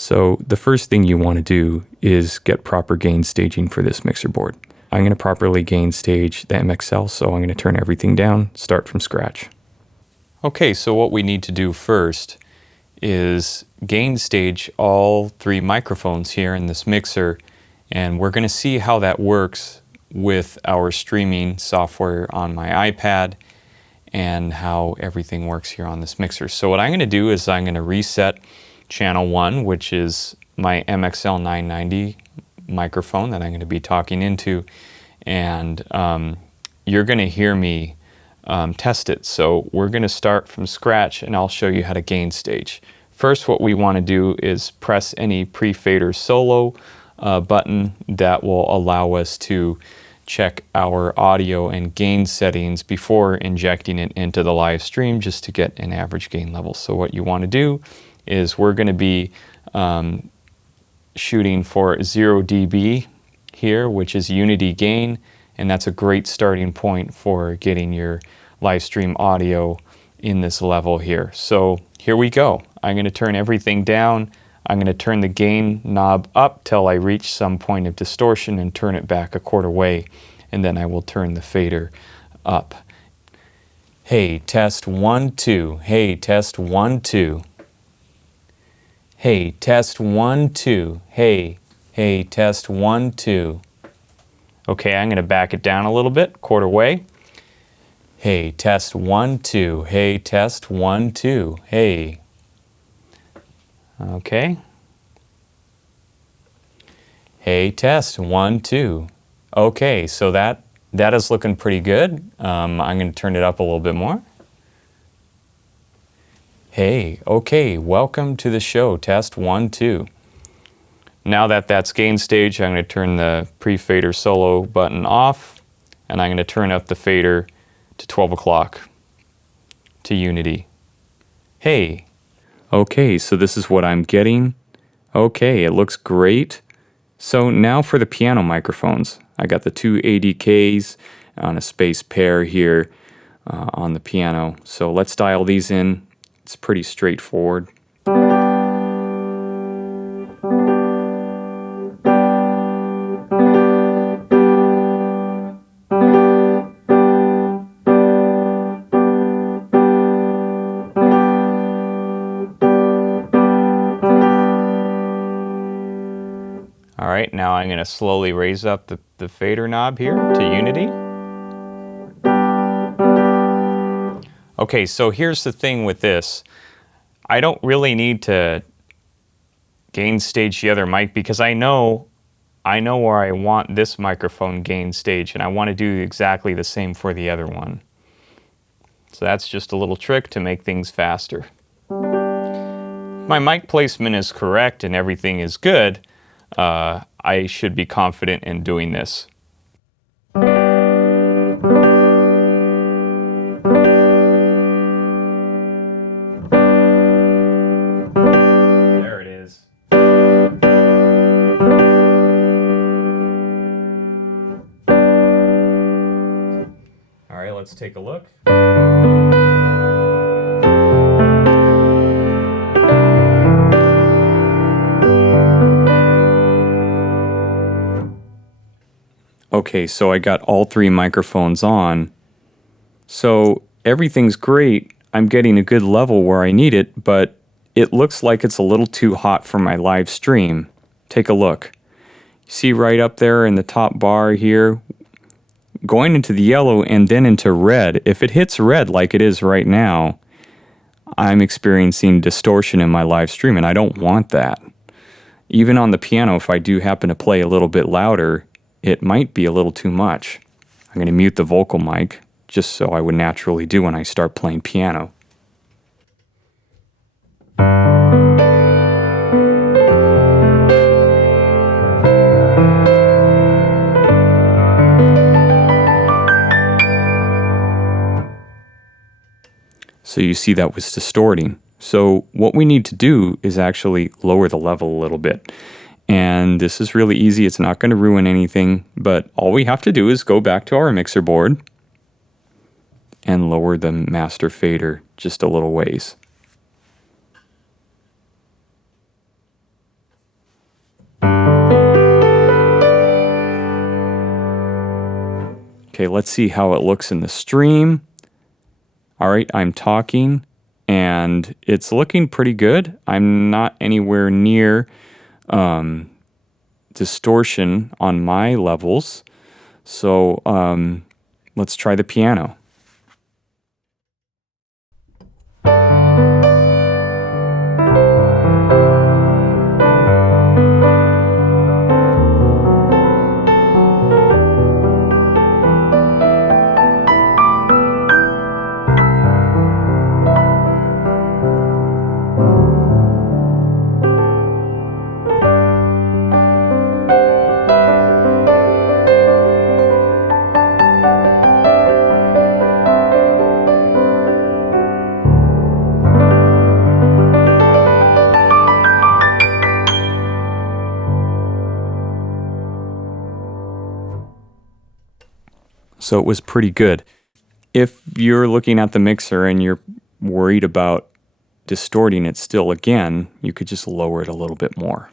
So the first thing you want to do is get proper gain staging for this mixer board. I'm going to properly gain stage the MXL, so I'm going to turn everything down, start from scratch. Okay, so what we need to do first is gain stage all three microphones here in this mixer, and we're going to see how that works with our streaming software on my iPad and how everything works here on this mixer. So what I'm going to do is I'm going to reset channel 1, which is my MXL 990 microphone that I'm going to be talking into, and you're going to hear me test it. So we're going to start from scratch and I'll show you how to gain stage. First, what we want to do is press any pre-fader solo button that will allow us to check our audio and gain settings before injecting it into the live stream just to get an average gain level. So what you want to do is we're going to be shooting for 0 dB here, which is unity gain, and that's a great starting point for getting your live stream audio in this level here. So here we go. I'm going to turn everything down. I'm going to turn the gain knob up till I reach some point of distortion and turn it back a quarter way, and then I will turn the fader up. Hey, test 1 2. Hey, test 1 2. Hey, test 1 2. Hey, test 1 2. Okay, I'm going to back it down a little bit, quarter way. Hey, test 1 2. Hey, test 1 2. Hey. Okay. Hey, test 1 2. Okay, so that is looking pretty good. I'm going to turn it up a little bit more. Hey, okay, welcome to the show, test 1 2. Now that that's gain stage, I'm going to turn the pre-fader solo button off, and I'm going to turn up the fader to 12 o'clock to unity. Hey. Okay, so this is what I'm getting. Okay, it looks great. So now for the piano microphones. I got the two ADKs on a space pair here on the piano. So let's dial these in. It's pretty straightforward. All right, now I'm going to slowly raise up the fader knob here to unity. Okay, so here's the thing with this. I don't really need to gain stage the other mic because I know where I want this microphone gain stage, and I want to do exactly the same for the other one. So that's just a little trick to make things faster. If my mic placement is correct and everything is good, I should be confident in doing this. There it is. All right, let's take a look. Okay, so I got all three microphones on. So everything's great. I'm getting a good level where I need it, but it looks like it's a little too hot for my live stream. Take a look. See right up there in the top bar here, going into the yellow and then into red. If it hits red like it is right now, I'm experiencing distortion in my live stream, and I don't want that. Even on the piano, if I do happen to play a little bit louder, it might be a little too much. I'm going to mute the vocal mic, just so I would naturally do when I start playing piano. So you see that was distorting. So what we need to do is actually lower the level a little bit. And this is really easy. It's not going to ruin anything, but all we have to do is go back to our mixer board and lower the master fader just a little ways. Okay, let's see how it looks in the stream. All right, I'm talking and it's looking pretty good. I'm not anywhere near distortion on my levels. So let's try the piano. So it was pretty good. If you're looking at the mixer and you're worried about distorting it still again, you could just lower it a little bit more.